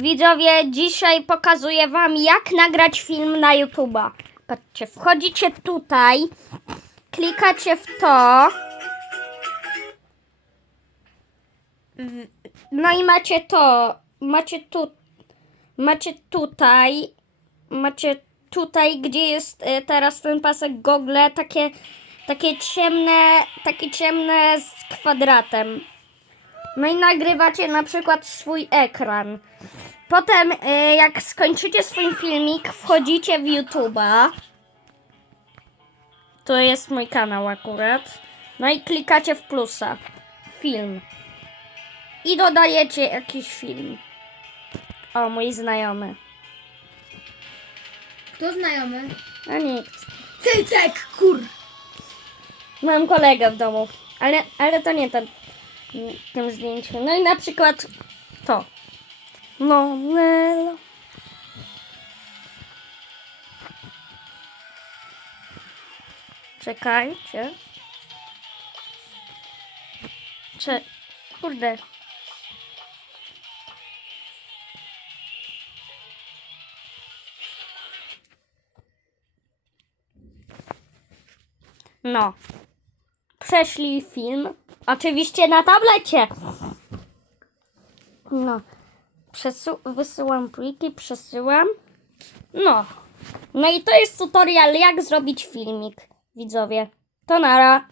Widzowie, dzisiaj pokazuję wam jak nagrać film na YouTube'a. Patrzcie, wchodzicie tutaj, klikacie w to. No i macie to, macie tu, macie tutaj, macie tutaj, gdzie jest e, teraz ten pasek Google, takie, takie ciemne, takie ciemne z kwadratem. No i nagrywacie na przykład swój ekran. Potem, e, jak skończycie swój filmik, wchodzicie w YouTube'a. To jest mój kanał akurat. No i klikacie w plusa. Film. I dodajecie jakiś film. O, mój znajomy. Kto znajomy? No nikt. Cycek, kur! Mam kolegę w domu, ale, ale to nie ten, tym zdjęciem. No i na przykład to. No, Nelo. Czekajcie. Cze... Kurde. No. Prześlij film. Oczywiście na tablecie. No. Przesu- wysyłam pliki, przesyłam. No. No i to jest tutorial, jak zrobić filmik, widzowie. To nara.